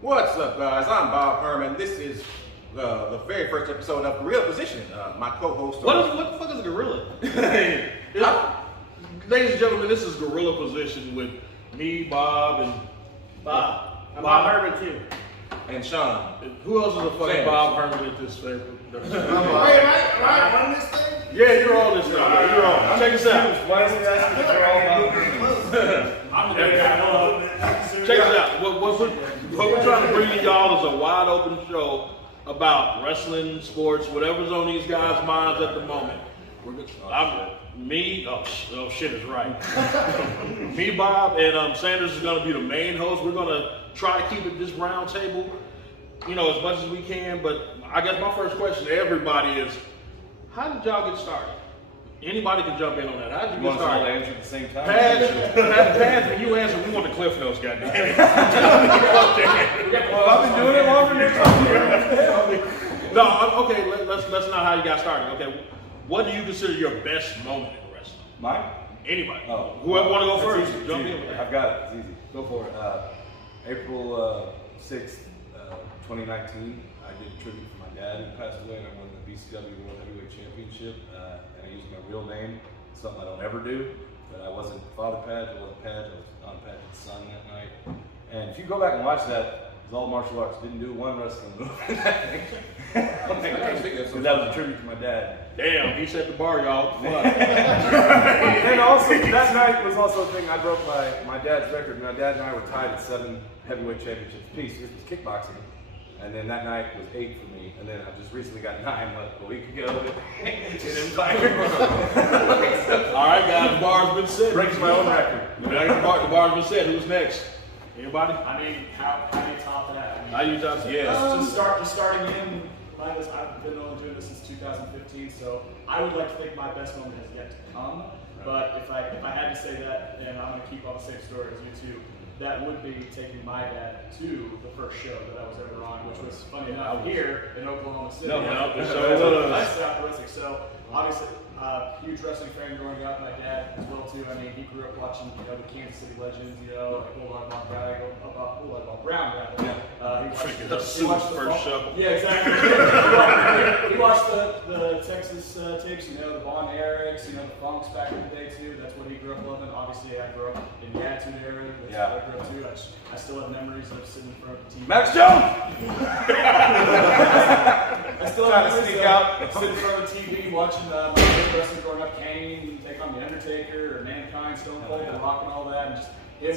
What's up, guys? I'm Bob Herman. This is the very first episode of Gorilla Position. My co-host. What the fuck is a gorilla? Ladies and gentlemen, this is Gorilla Position with me, Bob, and Bob Herman too. And Sean. Who else is a fucking Bob Herman at this favorite? Wait, am I on this thing? Yeah, you're on this thing. You're on. Check us out. Why is he asking if we're all Bob Herman? I'm the guy. Check us out. What we're trying to bring to y'all is a wide open show about wrestling, sports, whatever's on these guys' minds at the moment. Shit is right. Me, Bob, and Sanders is going to be the main host. We're going to try to keep it this round table, as much as we can. But I guess my first question to everybody is, how did y'all get started? Anybody can jump in on that. How did you get started? To answer at the same time. Paz, when you answer, we want the Cliff Notes, goddamn. Well, I've been doing it longer than you. No, okay. Let's not how you got started. Okay, what do you consider your best moment in wrestling? Mine? Anybody? Oh, Whoever want to go first, easy, jump easy. in with that. I've got it. It's easy. Go for it. April 6th, 2019, I did a tribute for my dad who passed away, and I won the BCW World Heavyweight Championship. And I used my real name, something I don't ever do. But I wasn't Father Padge, I wasn't Padge, I was Don Padge's son that night. And if you go back and watch that, it was all martial arts. Didn't do one wrestling move. Because that was a tribute to my dad. Damn, he set the bar, y'all. And also, that night was also a thing. I broke my dad's record. My dad and I were tied at 7 heavyweight championships apiece. This was kickboxing. And then that night was 8 for me. And then I just recently got 9 a week ago. All right, guys, the bar's been set. Breaks my own record. The bar's been set. Who's next? Anybody? I mean, how do you top that? How you top that? Yeah. Just starting in, I've been only doing this since 2015, so I would like to think my best moment has yet to come. But if I had to say that, and I'm going to keep on the same story as you two, that would be taking my dad to the first show that I was ever on, which was funny enough here in Oklahoma City. That's Southwest. So obviously, huge wrestling fan growing up. My dad as well too. I mean, he grew up watching the Kansas City Legends. Like Bulldog Bob Brown. He watched the first show. Yeah, exactly. He watched the Texas tapes. The Von Erichs, the Funks back in the day too. That's what he grew up loving. Obviously, I grew up in the Attitude Era. That's what I grew up too. I still have memories of sitting in front of the TV. Max Jones! I still have memories of sitting in front of the TV watching my favorite wrestling growing up, Kane take on The Undertaker or Mankind, Stone Cold, and Rock and all that, and just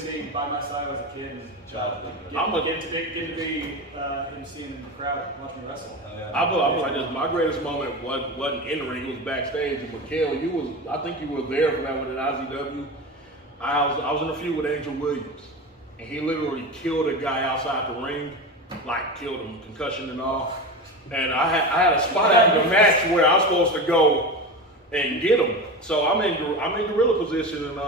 him being by my side as a kid and getting to be him seeing in the crowd watching me wrestle. I'm like this. My greatest moment wasn't in the ring; it was backstage. And Mikhail, I think you were there for that one at IZW. I was in a feud with Angel Williams, and he literally killed a guy outside the ring, like killed him, concussion and all. And I had a spot after the match where I was supposed to go and get him. So I'm in gorilla position, and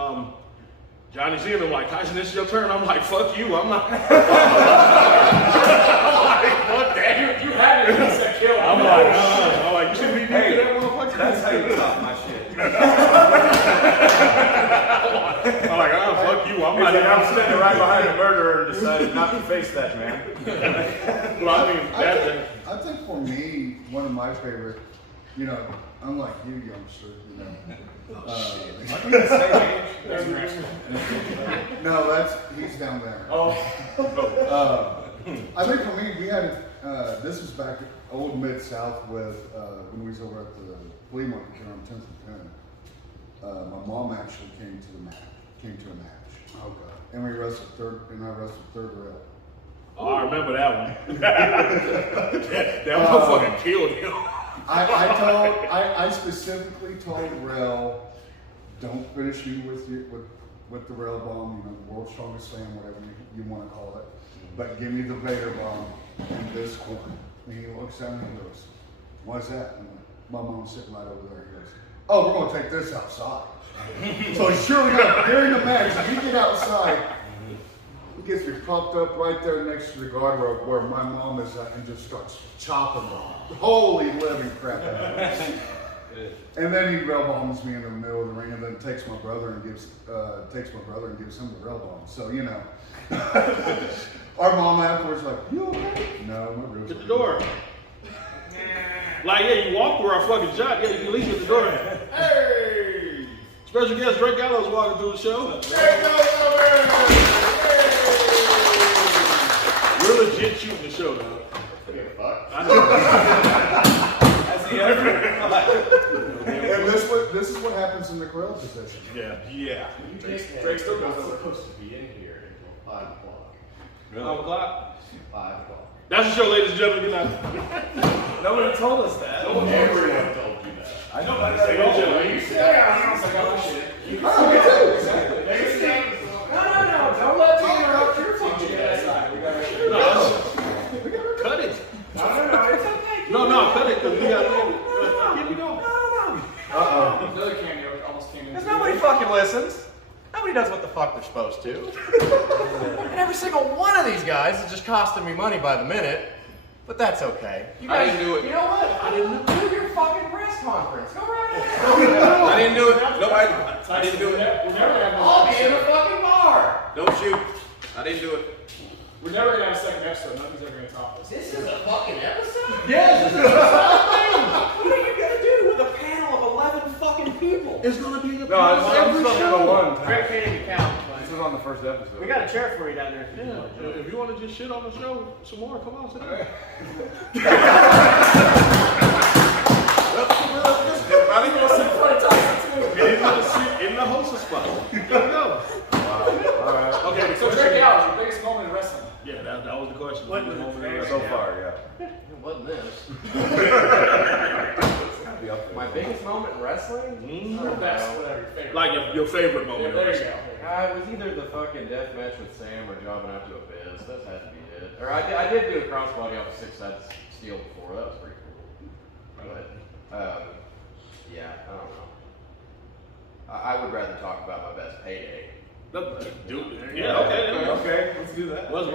Johnny's in. I'm like, Tyson, this is your turn. I'm like, fuck you. I'm not. I'm like, fuck that. You had it. You said kill him. I'm like, you should be doing that motherfucker. That's how you top my shit. I'm like, fuck you. I'm standing right behind the murderer and decided not to face that man. Well, I think for me, one of my favorite, unlike you, youngster, No, he's down there. I think for me, we had this was back at Old Mid-South with when we was over at the flea market here on 10th and Penn. My mom actually came to a match. Oh God! And we wrestled third rail. Oh, I remember that one. that motherfucker killed him. I specifically told Rel, don't finish me with the Rel bomb, the world's strongest fan, whatever you want to call it, but give me the Vader bomb in this corner. And he looks at me and goes, what's that? And my mom's sitting right over there. He goes, oh, we're going to take this outside. So sure enough, during the match, we get outside. He gets me propped up right there next to the guardrail where my mom is at and just starts chopping them. Holy living crap. And then he rail bombs me in the middle of the ring, and then takes my brother and gives him the rail bomb. So you know, our mom afterwards like, you okay? No, my ribs. Get the door. Like, yeah, you walk through our fucking shot. Yeah, you can leave at the door. Hey! Special guest Drake Gallows walking through the show. We're legit shooting the show, though. I know. Has he ever? And this is what happens in the Corral position. Yeah. Drake still goes over. supposed to be in here until 5 o'clock. Really? 5 o'clock. 5 o'clock. That's the show, ladies and gentlemen. Good night. Nobody told us that. Everyone told you that. I know, but Say no, Joe. You said No, don't let me interrupt your function. Cut it. No, it's okay. No, cut it, because we got here we go. Another cameo almost came in. Because nobody fucking listens. Nobody does what the fuck they're supposed to. And every single one of these guys is just costing me money by the minute. But that's okay. You guys, I didn't do it. You know what? I didn't do your fucking press conference. Go right ahead. I didn't do it. Nobody. I didn't do it. We're never gonna have I'll be in the fucking bar. Don't shoot. I didn't do it. We're never gonna have a second episode. Nothing's ever gonna top this. This is a fucking episode? Yes, this is What are you gonna do with a panel of 11 fucking people? It's gonna be the No, I'm every supposed to show. go one Greg time. can't even count. This was on the first episode. We got a chair for you down there. Yeah, if you want to just shit on the show some more, come on, sit down. Everybody goes in front of And he's gonna sit in the hostess spot. There we go. All right. Okay, So Drake Gallows, your biggest moment in wrestling. Yeah, that was the question. What was it? So far, yeah. It wasn't this. Be up there. My biggest moment in wrestling? Or best, whatever, your favorite. Like your favorite Yeah, moment. there you go. It was either the fucking death match with Sam or jobbing out to a Biz. That had to be it. Or I did do a crossbody off a 6-side steel before. That was pretty cool. But, yeah, I don't know. I would rather talk about my best payday. Dude, yeah, okay. Okay, let's do that. Was I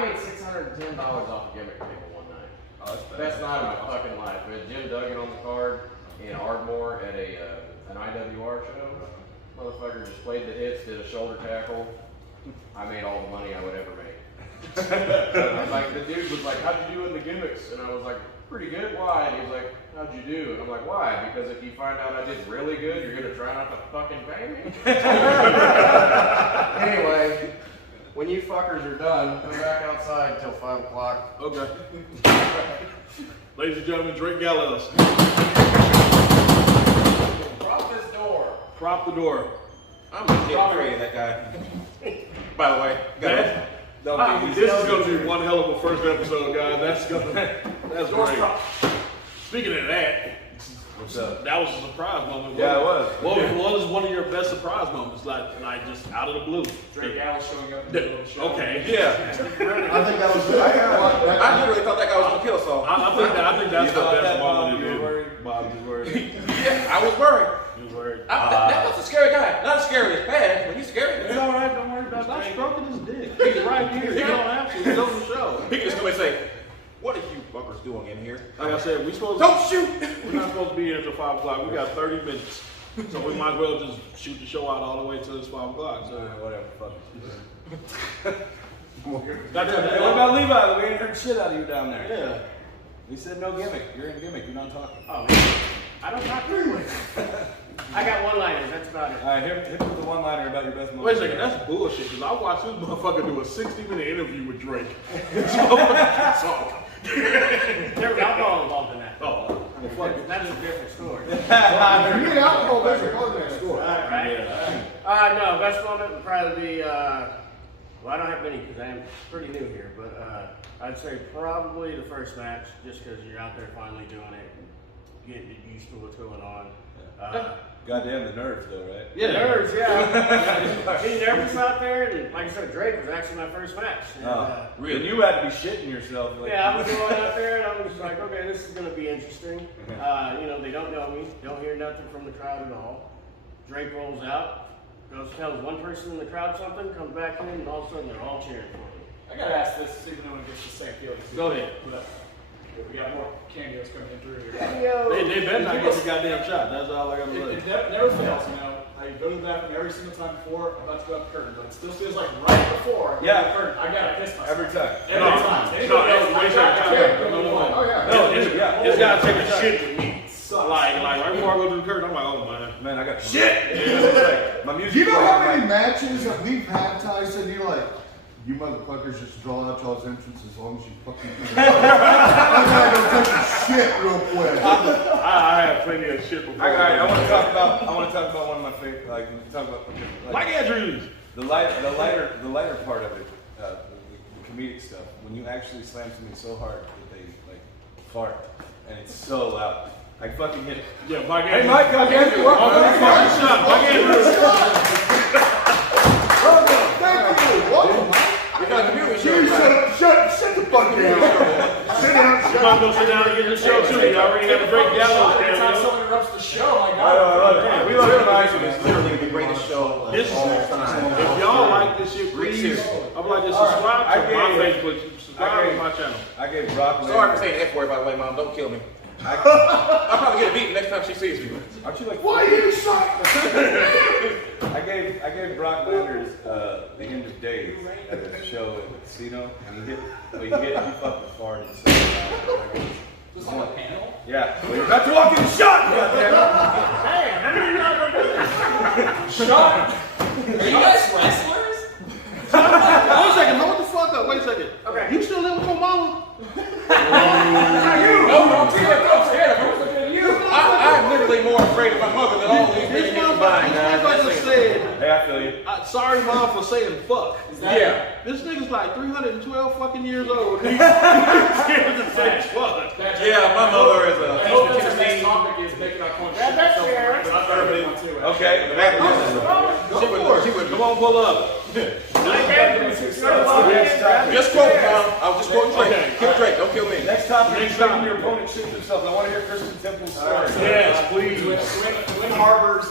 made $610 off a gimmick table one night. Oh, that's bad. Best night of my fucking life. We had Jim Duggan on the card in Ardmore at an IWR show. Motherfucker just played the hits, did a shoulder tackle. I made all the money I would ever make. And like the dude was like, "How'd you do in the gimmicks?" And I was like, "Pretty good." Why? And he was like, "How'd you do?" And I'm like, "Why? Because if you find out I did really good, you're gonna try not to fucking pay me." Anyway, when you fuckers are done, come back outside until 5 o'clock. Okay. Ladies and gentlemen, Drake Gallows. Prop this door. Prop the door. I'm afraid of that guy. By the way, guys. This is gonna be one hell of a first episode, guys. That's great. Speaking of that, What's up? that was a surprise moment. Yeah, it was. What was one of your best surprise moments? Like just out of the blue. Drake Gallows showing up in the middle of the show. Okay. Yeah. I think that was. I literally thought that guy was gonna kill Saul. I think that's You the thought best that, Bob? moment You to were do. worried? Bob, you worried? Yeah, I was worried. You worried? That was a scary guy. Not as scary as bad, but he's scary. It's all right. Don't worry about it. Stop stroking his dick. He's right here. You don't have to. He's on the show. He can just come and say, "What are you fuckers doing in here?" Like I said, we're not supposed to be here until 5 o'clock. We got 30 minutes. So we might as well just shoot the show out all the way till it's 5 o'clock. So Whatever. Fuck. That's Hey, what about Levi? We ain't heard shit out of you down there. Yeah. He said no gimmick. You're in gimmick. You're not talking. Oh, man. I don't talk to I got one-liners. That's about it. All right, hit me with the one-liner about your best moment. Wait a second, that's bullshit. Because I watched this motherfucker do a 60-minute interview with Drake. This motherfucker talk. There was alcohol involved in that. Oh, well, fuck it. That's a different story. You need alcohol, there's a card next door. Right? No, best moment would probably be, well, I don't have many because I'm pretty new here, but I'd say probably the first match, just because you're out there finally doing it and getting used to what's going on. Goddamn the nerves, though, right? Yeah. Nerves, yeah. Being nervous out there, and like I said, Drake was actually my first match. And, Really? And you had to be shitting yourself. Like, yeah, I was going out there and I was like, okay, this is going to be interesting. You know, they don't know me, don't hear nothing from the crowd at all. Drake rolls out, goes tells one person in the crowd something, comes back in, and all of a sudden they're all cheering for me. I gotta ask this, even though it gets the same feeling. Go ahead. But We got more cameos coming in through here. They better not get the goddamn shot. That's all I gotta say. It never fails, you know. I go to the bathroom every single time before I'm about to go up the curtain, but it still feels like right before I go up the curtain, I gotta piss myself. Every time. Every time. Anybody else, wait a I can't second. go No. Oh yeah. No, It's gotta take a shit with me. Sucks. Like right before I go to the curtain, I'm like, oh man. Man, I got shit. Like, my music. You know how playing, many matches that we've had, Tyson? You're like, you motherfuckers just draw out y'all's entrance as long as you fucking can. I gotta go take a shit real quick. I have plenty of shit before. All right, I want to talk about one of my favorite. Like, talk about Like Andrews. the lighter part of it, the comedic stuff. When you actually slam something so hard that they like fart, and it's so loud. I fucking hit. Yeah, Mike Hey, Andrews. Mike, I gave you up. Fucking shot. Mike Andrews. Thank you. Welcome, Mike. We got a community show. You shut the fuck down. Sit down. You might go sit down and get the show too. You already got a great gallows Every time there. someone interrupts the show, my I God. love it. We love it. It's literally the greatest show. This is, if y'all like this shit, please, I would like to subscribe to my Facebook, subscribe to my channel. I gave Brock. Sorry for saying the F word, by the way, Mom. Don't kill me. I'll probably get a beat next time she sees me. Aren't you like? Why are you shot? I gave Brock Landers the end of days at a show at the casino, and he fucking farted so loud. This is on the panel? Yeah. Well, you're about to walk in the shot. Shot! Are you guys wrestlers? Wait a second, hold the fuck up. Wait a second. Okay. You still live with your mama? I'm scared. I'm looking at you. I'm literally more afraid of my mother than all these This niggas combined. motherfucker just said, Hey, I feel you. sorry mom for saying fuck. Yeah. This nigga's like 312 fucking years old. He's scared to say fuck. Yeah, my mother is I hope that the next topic is making our point. Yeah, that's fair. But I thought of one too. Okay. She would Come on, pull up. just quote, Mom. I'll just quote Drake. Okay. Kill Drake. Don't kill me. Next topic Next is making topic. your opponent shoot themselves. I want to hear Kristen Temple's story. Yes, please. Twin Harbors,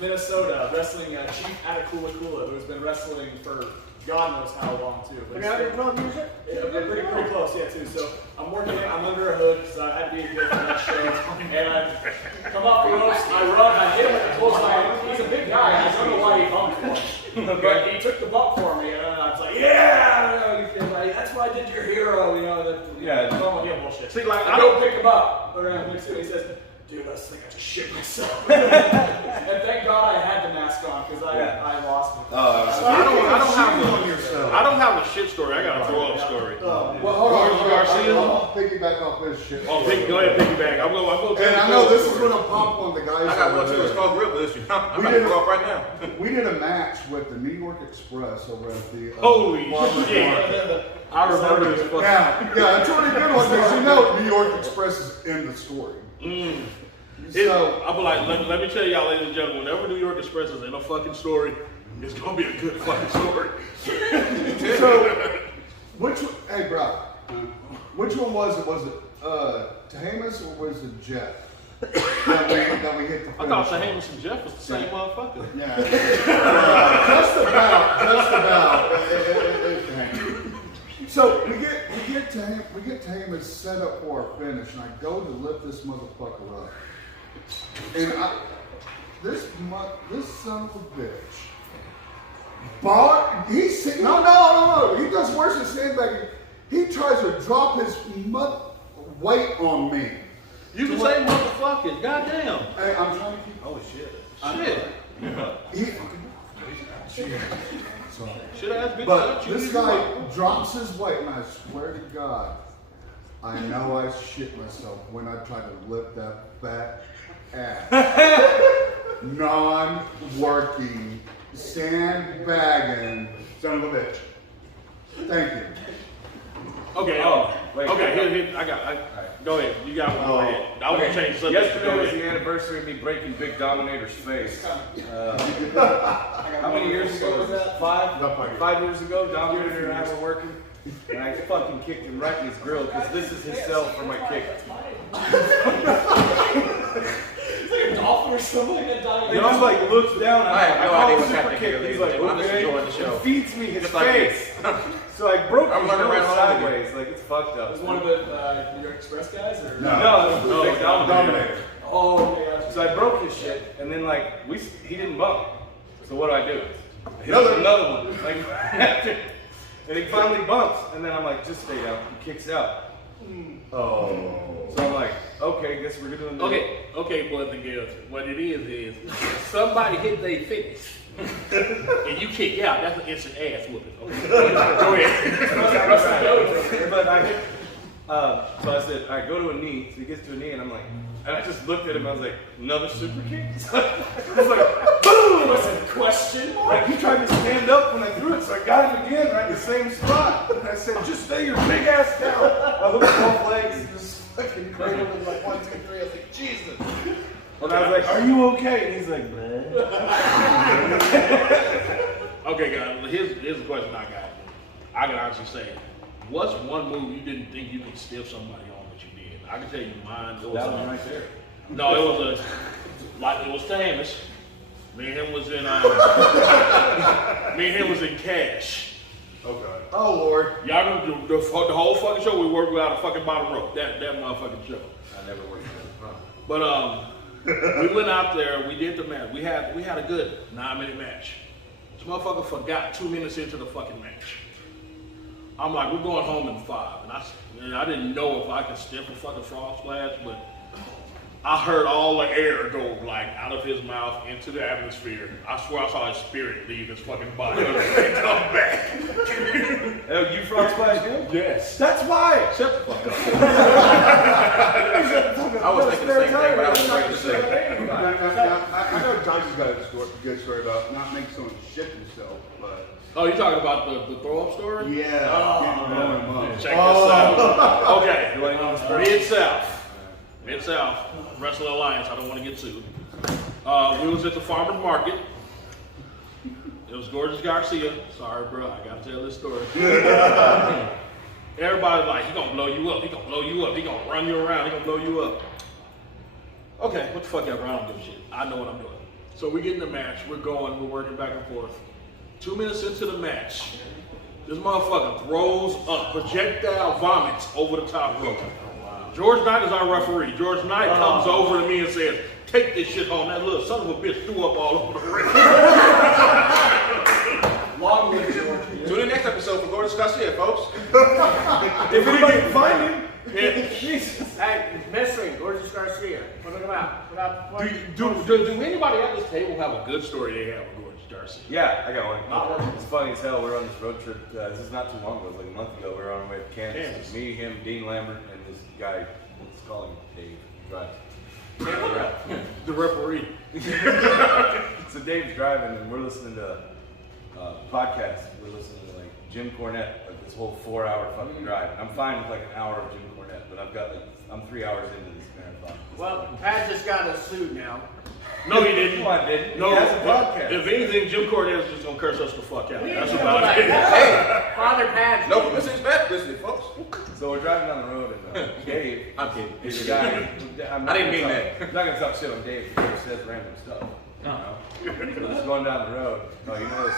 Minnesota, wrestling Chief Atakula Kula, who's been wrestling for God knows how long too. But he's been- Yeah, pretty close, yeah, too. So I'm working in, I'm under a hood because I had to be here for that show. And I come off the ropes, I run, I hit him with the clothesline. He's a big guy, I don't know why he bumped for me. But he took the bump for me, and I was like, yeah, you feel like, that's why I did your hero, you know. Yeah. Bullshit. See, like, I go pick him up around next to me, he says, dude, I just think I just shit myself. And thank God I had the mask on because I lost it. I don't have a shit story. I got a throw up story. Well, hold on. George Garcia? I'll piggyback off this shit. Oh, go ahead, piggyback. I'm going And I know this is gonna pop on the guys. I got one over too. It's there. called Real Issue. I'm We about to did- go off right now. We did a match with the New York Express over at the. Holy Farmers shit. Market. I remember this fucking. Yeah, it's a really good one because you know New York Express is in the story. So I'm like, let me tell y'all, ladies and gentlemen, whenever New York Express is in a fucking story, it's gonna be a good fucking story. So, hey, bro, which one was it? Was it Tahamas or was it Jeff? that we hit the I thought finish Shahamus and Jeff was the same motherfucker. Yeah. Just about. So we get Tahamas set up for our finish, and I go to lift this motherfucker up, and this son of a bitch. No. He does worse than sandbagging. He tries to drop his weight on me. You can say motherfucking, goddamn. Hey, I'm trying to keep. Holy shit. Shit. Sorry. Shit ass bitch. But this guy drops his weight, and I swear to God, I know I shit myself when I try to lift that fat ass. Non-working, sandbagging son of a bitch. Thank you. Okay, here, go ahead. You got one. Go ahead. I want to change the subject. Yesterday was the anniversary of me breaking Big Dominator's face. How many years ago was that? 5? 5 years ago, Dominator and I were working, and I fucking kicked him right in his grill because this is his cell for my kick. It's like a dolphin or something like that. Dog. He just like looks down. I have no call idea it what's super happening kick. here, He's ladies like, and gentlemen. I'm just okay, enjoying the show. and feeds me his Just like face. So I broke I'm his running nose around all over sideways. Like it's fucked up. Was one of the New York Express guys or No. No, it was the big dominator. Oh, okay, gotcha. So I broke his shit, and then like he didn't bump. So what do I do? I hit another one. Like, and he finally bumps, and then I'm like, just stay down. He kicks out. Oh. So I'm like, okay, guess we're doing this. Okay, boys and girls. What it is somebody hit their finish. And you kick out, that's an instant ass whooping. Okay. Go ahead. But I hit, so I said, all right, go to a knee. So he gets to a knee, and I'm like, and I just looked at him. I was like, another super kick. So I was like, boom! What's the question? Like he tried to stand up when I threw it, so I got him again, right in the same spot. And I said, just stay your big ass down. I hooked both legs and just fucking cradled him like 1, 2, 3. I was like, Jesus. And I was like, are you okay? And he's like, man. Okay, guys, here's the question I got. I can honestly say, what's one move you didn't think you could stiff somebody on, but you did? I can tell you mine. It was That one right there. No, it was it was famous. Me and him was in Cash. Okay. Oh Lord. Y'all remember the whole fucking show we worked without a fucking bottom rope. That motherfucking show. I never worked with him. But we went out there, we did the match. We had a good 9-minute match. This motherfucker forgot 2 minutes into the fucking match. I'm like, we're going home in 5. And I didn't know if I could stiff a fucking frog splash, but I heard all the air go like out of his mouth into the atmosphere. I swear I saw his spirit leave his fucking body and come back. Oh, you frog splash him? Yes. That's why. Shut the fuck up. I was thinking the same thing, but I was afraid to say. I know Johnson's got a good story about not making someone shit himself, but Oh, you talking about the throw up story? yeah, getting blowing him up. Check this out. Okay, Mid-South, Wrestling Alliance, I don't want to get sued. We was at the farmer's market. It was Gorgeous Garcia. Sorry, bro, I gotta tell this story. Everybody's like, he gonna blow you up, he gonna blow you up, he gonna run you around, he gonna blow you up. Okay, what the fuck ever, I don't give a shit. I know what I'm doing. So we get in the match, we're working back and forth. 2 minutes into the match, this motherfucker throws up projectile vomits over the top rope. George Knight is our referee. George Knight comes over to me and says, take this shit home. That little son of a bitch threw up all over the ring. Long live George. Tune in next episode for Gorgeous Garcia, folks. If anybody can find him. Yeah. Jesus. Hey, mystery, Gorgeous Garcia. Put him out. Do anybody at this table have a good story they have with Gorgeous Garcia? Yeah, I got one. It's funny as hell. We were on this road trip. This is not too long ago. It was like a month ago. We were on our way to Kansas. Kansas. Me, him, Dean Lambert, and this guy. Let's call him Dave. Drives. The referee. So Dave's driving, and we're listening to podcasts. We're listening to like Jim Cornette, like this whole 4-hour fucking drive. I'm fine with like an hour of Jim Cornette, but I'm 3 hours into this marathon. Well, Pat just got us sued now. No, he didn't. No, I didn't. No, He has a podcast. If anything, Jim Cornette is just gonna curse us the fuck out. That's Yeah, about like, it. hey, Father Pat. No publicity is bad publicity, folks. So we're driving down the road, and Dave I'm kidding. is a guy. I'm not I didn't mean gonna that. talk- I'm not gonna talk shit on Dave. Dave says random stuff. You know? So just going down the road. Oh, you know this.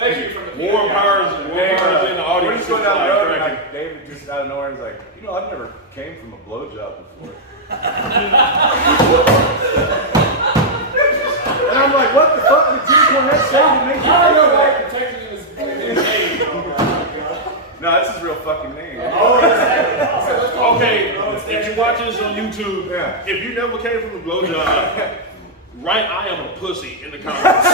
Thank you for the Warm powers in the We're audience. just going down the road, and like David just out of nowhere is like, you know, I've never came from a blowjob before. And I'm like, what the fuck did Jim Cornette say to make you I don't know feel why that? protecting his name. Oh my god. No, that's his real fucking name. Okay, if you watch this on YouTube, Yeah. if you never came from a blowjob, write I am a pussy in the comments.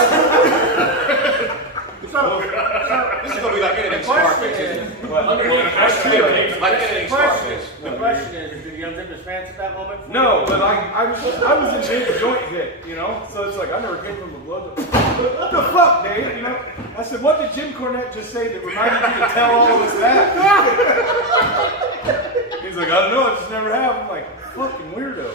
This is gonna be like editing Scarface, isn't it? Underneath, That's that's true. Like editing Scarface. The question is, did you unzip his pants at that moment? No, but I was in big joint hit, you know? So it's like, I never came from a blowjob. What the fuck, Dave? You know? I said, what did Jim Cornette just say that reminded you to tell all of us that? He's like, I don't know, I just never have. I'm like, fucking weirdo.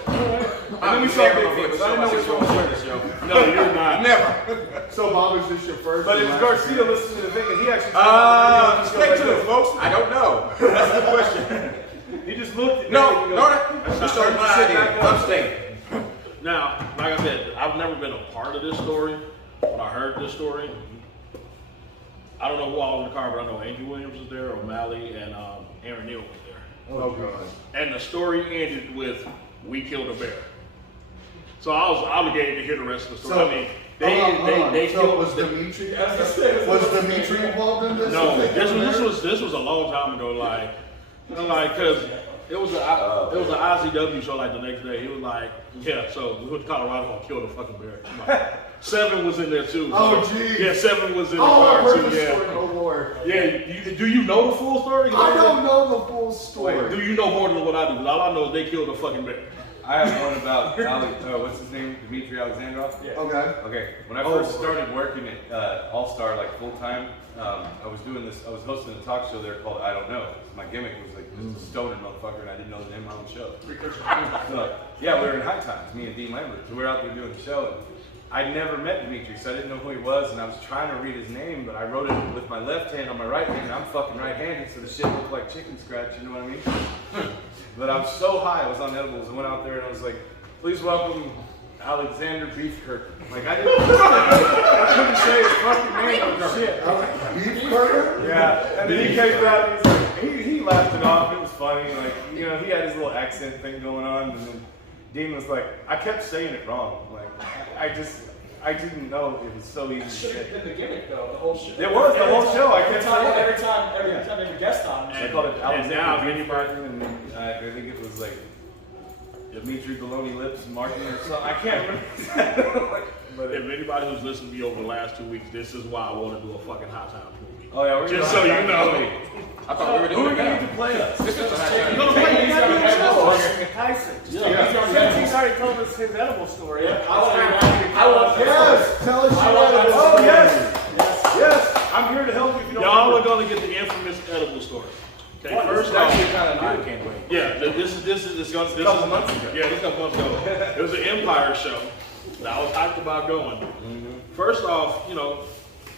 And then we saw Bigfoot, so I didn't know which one was which. No, you're not. Never. So Bob, is this your first? But it and was last Garcia listening to the thing, and he actually Stay tuned, folks. I don't know. That's the question. He just looked at No, me and no, goes, this is my idea. I'm staying. Now, like I said, I've never been a part of this story, but I heard this story. I don't know who all was in the car, but I know Angel Williams was there, O'Malley, and Aaron Neal was there. Oh God. And the story ended with, "We killed a bear." So I was obligated to hear the rest of the story. So, I mean, they so killed. was Dimitri involved in this? No, this was a long time ago. Like, cause it was an ICW show. Like the next day, he was like, "Yeah, so we went to Colorado and killed a fucking bear." Like, Seven was in there too. Oh, So, geez. yeah, Seven was in the Oh, I car heard too. the Yeah, story. Oh Lord. yeah. Do you know the full story? I don't know the full story. Wait, do you know more than what I do? 'Cause all I know is they killed a fucking bear. I have one about what's his name? Dmitry Alexandrov? Yeah. Okay. Okay, when I first started working at All Star like full time, I was doing this. I was hosting a talk show there called I Don't Know. My gimmick was like just a stoner motherfucker, and I didn't know the name of my own show. So, yeah, we were in High Times, me and Dean Lambert. So we were out there doing the show. And I never met Dmitry, so I didn't know who he was, and I was trying to read his name, but I wrote it with my left hand on my right hand. And I'm fucking right-handed, so the shit looked like chicken scratch. You know what I mean? But I was so high, I was on edibles, and went out there and I was like, "Please welcome Alexander Beefcurtain." Like I couldn't say his fucking name or shit. Beefcurtain? Yeah, and then he came out and he's like, he laughed it off. It was funny, like he had his little accent thing going on, and then Dean was like, I kept saying it wrong. Like I didn't know it was so easy to Should say. have been the gimmick though, the whole show. It was the whole show. I kept saying it. Every time they have a guest on. I called it And now, Alexander Beefcurtain, and then I think it was like Dimitri Baloney Lips Martin or something. I can't remember. But If anybody who's listened to me over the last 2 weeks, this is why I want to do a fucking Hot Times movie. oh yeah, we're Just gonna so have you to know. I thought we were Who doing are it going now. to play us? This is a hot time. You gonna play He's already that Tyson. Yeah. He's already told us his edible story. Yes. Tell us your edible Oh story. yes. I'm here to help you if you don't Y'all are remember. gonna get the infamous edible story. Okay, What? first This is actually off, kind of I new. can't wait. yeah, this is a couple months ago. Yeah, this a couple months ago. It was an Empire show that I was hyped about going. First off,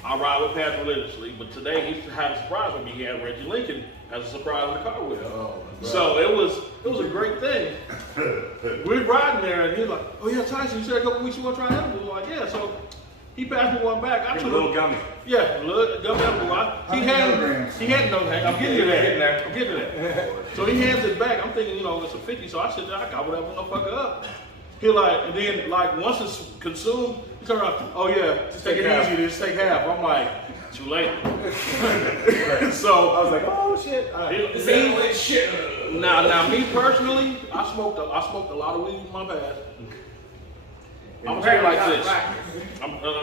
I ride with Pat religiously, but today he had a surprise with me. He had Reggie Lincoln as a surprise in the car with him. So it was a great thing. We're riding there, and he's like, "Oh yeah, Tyson, you said a couple weeks you want to try edible." I'm like, "Yeah." So he passed me one back. I Give took a little gummy. Yeah, look, gummy edible. How many milligrams? He had no hang. I'm getting to that. Getting there. I'm getting to that. So he hands it back. I'm thinking, it's a 50. So I sit there, I gobble that motherfucker up. He and then once it's consumed, he turn around. "Oh yeah, just take it easy. Just take half." I'm like, "Too late." So I was like, oh shit. Now, me personally, I smoked a lot of weed in my past. I'm gonna tell you like this.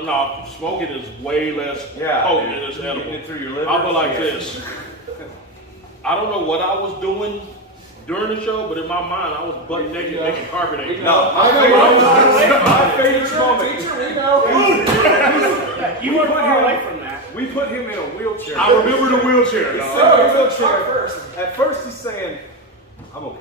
No, smoking is way less potent than it's edible. Getting it through your liver. I'll put it like Yeah. this. I don't know what I was doing during the show, but in my mind, I was butt naked making carpet eggs. No, my favorite moment. You weren't far away from that. We put him in a wheelchair. I remember the wheelchair. He's dog. in a wheelchair. At first, he's saying, "I'm okay."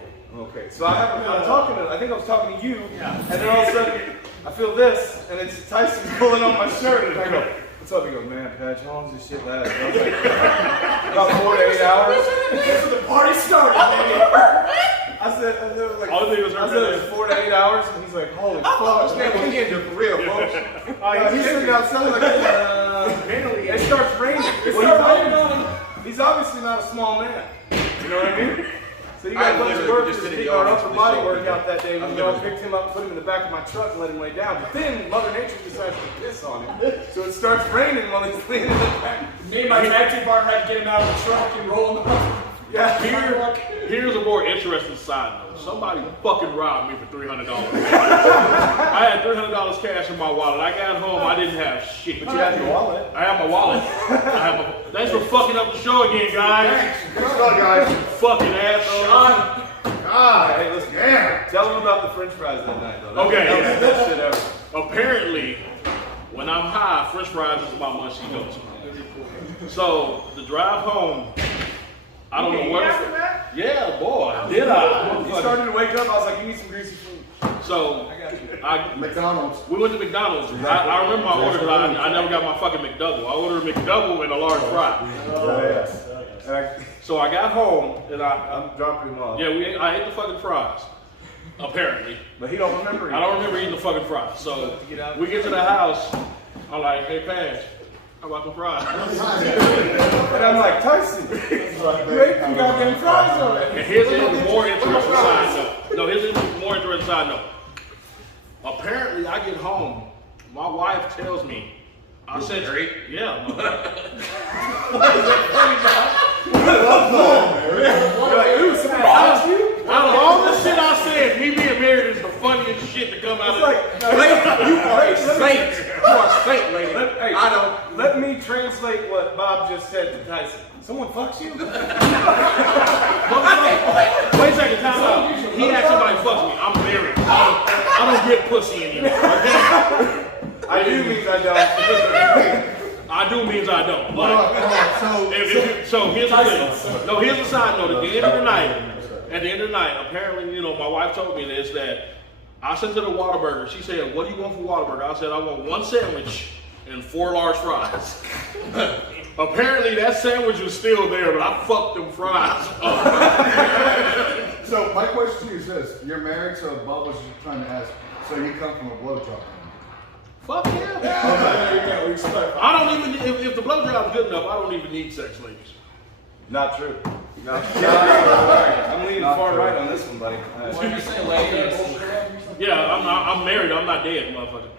So I'm talking to. I think I was talking to you, and then all of a sudden, I feel this, and it's Tyson pulling on my shirt, and I go, "What's up?" He goes, "Man, Patch, how long does this shit last?" I was like, "About 4 to 8 hours." That's when the party started, baby. I said, like, All the thing was I said it was 4 to 8 hours, and he's like, "Holy fuck, man, we can't do it for real, folks." He's sitting outside like, it starts raining. He's obviously not a small man. You know what I mean? So you got a bunch of workers that did our upper body workout that day. I picked him up, put him in the back of my truck, and let him lay down. But then Mother Nature decides to piss on him. So it starts raining while he's laying in the back. Me and my tag team partner had to get him out of the truck and roll him up. Yeah, Here's a more interesting side note. Somebody fucking robbed me for $300. I had $300 cash in my wallet. I got home, I didn't have shit. but you had your wallet. I have my wallet. Thanks for fucking up the show again, guys. Good stuff, guys. Fucking asshole. God. Hey, listen, Damn. tell him about the French fries that night, though. Okay. That was the best shit ever. Apparently, when I'm high, French fries is about my she goes. So the drive home, I don't know what. Yeah, boy, did I? He started to wake up. I was like, "You need some greasy food." So McDonald's. we went to McDonald's. I remember my order, but I never got my fucking McDouble. I ordered a McDouble and a large fry. Yes. And So I got home and I'm dropping him off. I ate the fucking fries. Apparently. But he don't remember. I don't remember eating the fucking fries. So we get to the house. I'm like, hey, Paige, how about the fries? And I'm like, Tyson, you ate some goddamn fries already. And here's a more interesting side note. No, here's a more interesting side note. Apparently, I get home. My wife tells me, I said, yeah. Out of all the shit I said, me being married is the funniest shit to come out of it. You are a saint. You are a saint, lady. Hey, I don't. Let me translate what Bob just said to Tyson. Someone fucks you? Wait a second, time out. He asked somebody fucks me. I'm married. I don't get pussy anymore. Okay? I do means I don't. I do means I don't. Hold on, So here's the thing. No, here's the side note. At the end of the night, apparently, my wife told me this, that I said to the Whataburger, she said, what do you want for Whataburger? I said, I want 1 sandwich and 4 large fries. Apparently that sandwich was still there, but I fucked them fries up. So my question to you is this: you're married, so Bob was just trying to ask. So you come from a blowjob? Fuck yeah. I don't even, if the blowjob's good enough, I don't even need sex, ladies. Not true. I'm leaning far right on this one, buddy. What did you say, lady? Yeah, I'm married. I'm not dead, motherfucker.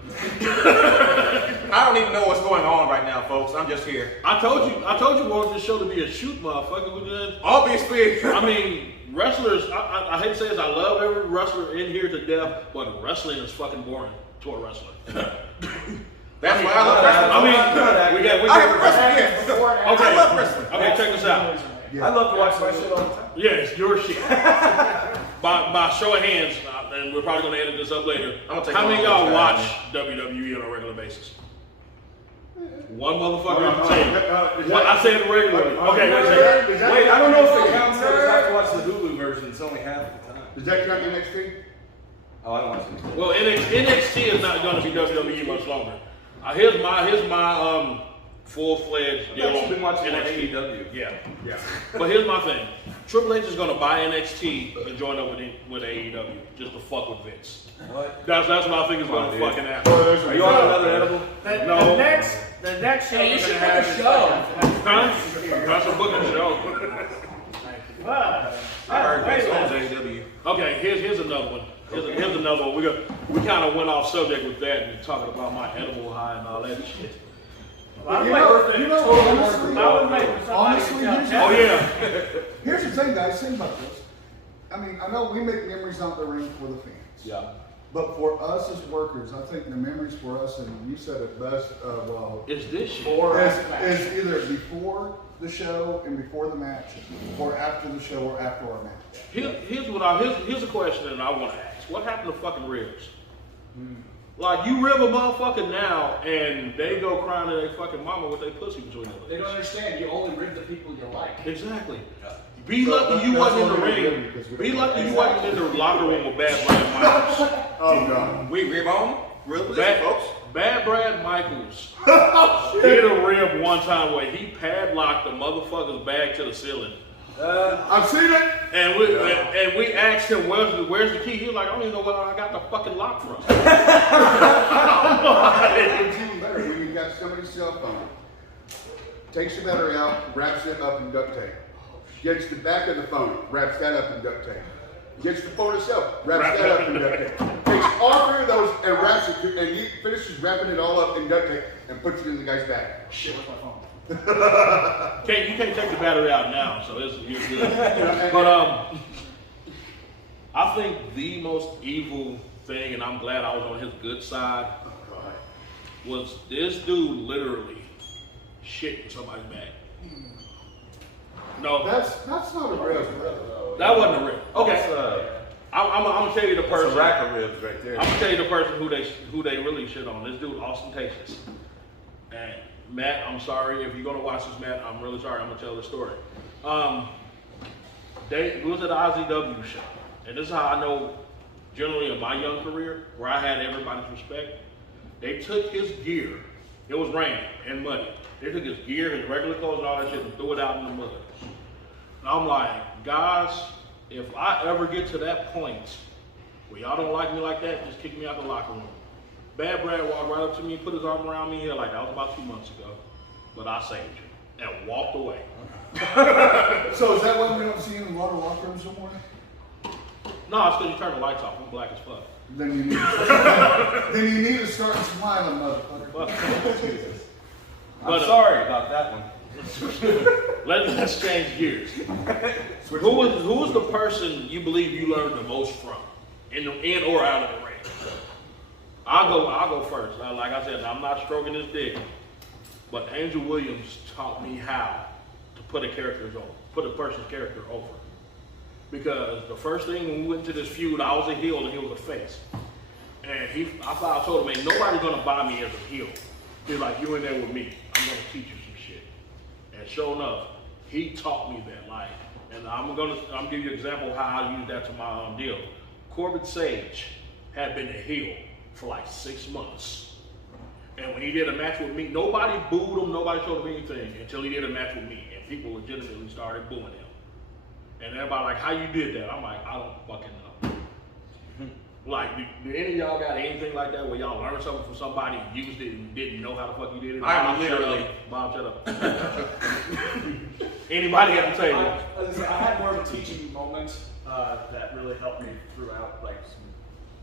I don't even know what's going on right now, folks. I'm just here. I told you we wanted this show to be a shoot, motherfucker. We did. Obviously. I mean, wrestlers, I hate to say this, I love every wrestler in here to death, but wrestling is fucking boring to a wrestler. That's why I love wrestling. I have wrestling, yes. Okay. I love wrestling. Okay, check this out. I love to watch my shit all the time. Yeah, it's your shit. by show of hands, and we're probably going to edit this up later. How many of y'all watch WWE on a regular basis? One motherfucker on the table. I said it regularly. Okay, wait a second. Wait, I don't know if it counts because I have to watch the Hulu version. It's only half the time. Does that count NXT? Oh, I don't watch it. Well, NXT is not going to be WWE much longer. Here's my full-fledged deal I've on been watching NXT. AEW. Yeah. But here's my thing. Triple H is going to buy NXT and join up with AEW just to fuck with Vince. What? That's what I think is going to dude. fucking happen. Are you on another edible? No. The next show Hey, you we're should gonna book have a show. Huh? That's a booking show. I heard this on AEW. Okay, here's another one. Here's another one. We kind of went off subject with that and talking about my edible high and all that shit. Honestly, Oh yeah. here's the thing, guys. Think about this. I mean, I know we make memories out the ring for the fans. Yeah. But for us as workers, I think the memories for us, and you said it best, It's this shit. is either before the show and before the match, or after the show or after our match. Here's a question that I want to ask. What happened to fucking ribs? Like, you rib a motherfucker now, and they go crying to their fucking mama with their pussy between them. They don't understand. You only rib the people you like. Exactly. Be lucky you wasn't in the ring. Be lucky you wasn't in the locker room with Bad Brad Michaels. Oh God. We rib on real position, folks. Bad Brad Michaels hit a rib one time where he padlocked the motherfucker's bag to the ceiling. I've seen it. And we asked him, where's the key? He was like, I don't even know where I got the fucking lock from. It's even better when you got somebody's cell phone. Takes the battery out, wraps it up in duct tape. Gets the back of the phone, wraps that up in duct tape. Gets the phone itself, wraps that up in duct tape. Takes all 3 of those and wraps it, and he finishes wrapping it all up in duct tape and puts it in the guy's bag. Shit, where's my phone? You can't take the battery out now, so you're good. But I think the most evil thing, and I'm glad I was on his good side, was this dude literally shit in somebody's bag. No, That's not a real. that wasn't a rib. Okay, I'm gonna tell you the That's person. a rack of ribs right there. I'm gonna tell you the person who they really shit on. This dude, ostentatious. And Matt, I'm sorry if you're gonna watch this, Matt. I'm really sorry. I'm gonna tell the story. We was at the IZW show, and this is how I know. Generally, in my young career, where I had everybody's respect, they took his gear. It was raining and muddy. They took his gear, his regular clothes, and all that shit, and threw it out in the mud. And I'm like, guys, if I ever get to that point Well, y'all don't like me like that, just kick me out the locker room. Bad Brad walked right up to me, put his arm around me here like that was about 2 months ago. But I saved you and walked away. So is that why we don't see you in a lot of locker rooms somewhere? No, it's because you turn the lights off. I'm black as fuck. Then you need to start smiling, motherfucker. Fuck. I'm sorry about that one. Let's change gears. Who was the person you believe you learned the most from, in or out of the ring? I'll go first. Like I said, I'm not stroking this dick, but Angel Williams taught me how to put a person's character over. Because the first thing when we went into this feud, I was a heel and he was a face. And I told him, ain't nobody gonna buy me as a heel. He's like, you in there with me. I'm gonna teach you some shit. And sure enough, he taught me that. Like, and I'm gonna give you an example of how I use that to my deal. Corbett Sage had been a heel for like 6 months. And when he did a match with me, nobody booed him, nobody showed him anything until he did a match with me. And people legitimately started booing him. And everybody like, how you did that? I'm like, I don't fucking know. Like, do any of y'all got anything like that where y'all learned something from somebody, used it, and didn't know how the fuck you did it? I'm literally. Bob, shut up. Anybody at the table? I had more of a teaching moment that really helped me throughout, like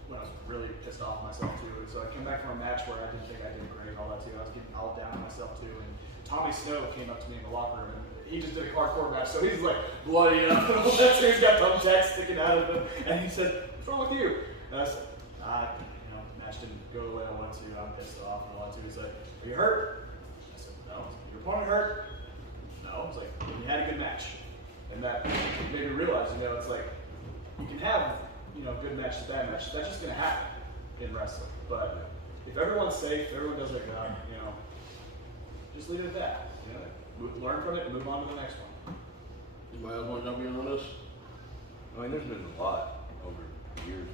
when I was really pissed off myself too. So I came back from a match where I didn't think I did great, all that too. I was getting all down on myself too. And Tommy Snow came up to me in the locker room, and he just did a hardcore match, so he's like bloody up. He's got thumbtacks sticking out of him, and he said, "What's wrong with you?" And I said, the match didn't go the way I wanted to. I'm pissed off. I want to. He's like, "Are you hurt?" I said, "No." "Your opponent hurt?" "No." I was like, "You had a good match," and that made me realize, it's like you can have good match to bad match. That's just gonna happen in wrestling. But if everyone's safe, if everyone does their job, just leave it at that. Learn from it and move on to the next one. Anybody else want to jump in on this? I mean, there's been a lot over the years.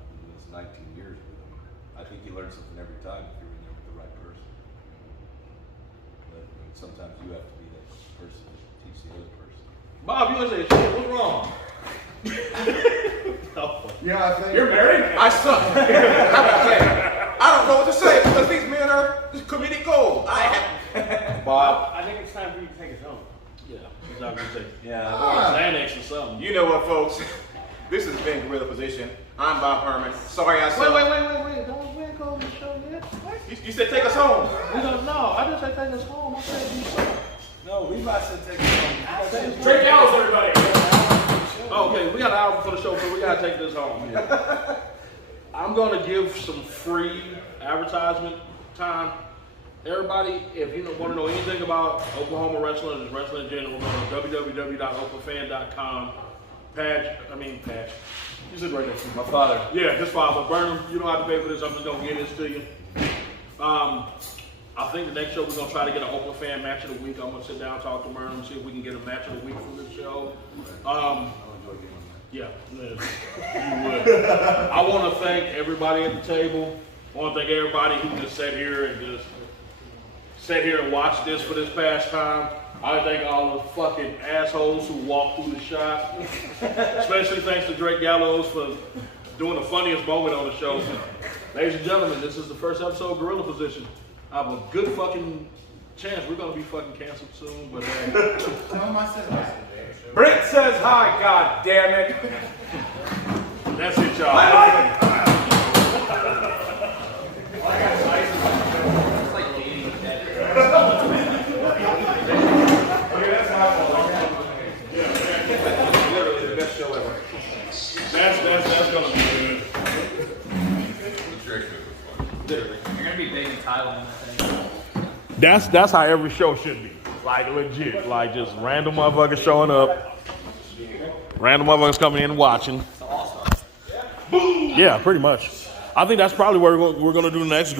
I've been doing this 19 years with them. I think you learn something every time if you're in there with the right person. But sometimes you have to be that person to teach the other person. Bob, you want to say shit? What's wrong? No. Yeah, I think You're married? I suck. How about that? I don't know what to say because these men are comedic gold. Bob? I think it's time for you to take us home. Yeah, he's not going to say. Yeah. Or Xanax or something. You know what, folks? This has been Gorilla Position. I'm Bob Herman. Sorry I suck. Wait. We ain't going to the show yet. What? You said take us home. No, I didn't say take us home. I said you suck. No, Levi said take it home. Drake Allen's, everybody. Oh, okay, we got an hour for the show, so we gotta take this home. I'm gonna give some free advertisement time. Everybody, if you want to know anything about Oklahoma wrestling and wrestling in general, go to www.oklafan.com. Patch. You said right there. My father. Yeah, his father. Burnham, you don't have to pay for this. I'm just gonna give this to you. I think the next show we're gonna try to get an Oakland fan match of the week. I'm gonna sit down, talk to Burnham, see if we can get a match of the week for this show. I'll enjoy getting on that. Yeah, you would. I want to thank everybody at the table. I want to thank everybody who just sat here and watched this for this past time. I thank all the fucking assholes who walked through the shop. Especially thanks to Drake Gallows for doing the funniest moment on the show. Ladies and gentlemen, this is the first episode of Gorilla Position. I have a good fucking chance we're gonna be fucking canceled soon, but Tell myself. Brent says hi, god damn it. that's it, y'all. Literally the best show ever. That's gonna be good. Literally. You're gonna be big in Thailand, I think. That's how every show should be. Like legit. Like just random motherfuckers showing up. Random motherfuckers coming in and watching. Yeah, pretty much. I think that's probably where we're gonna do next.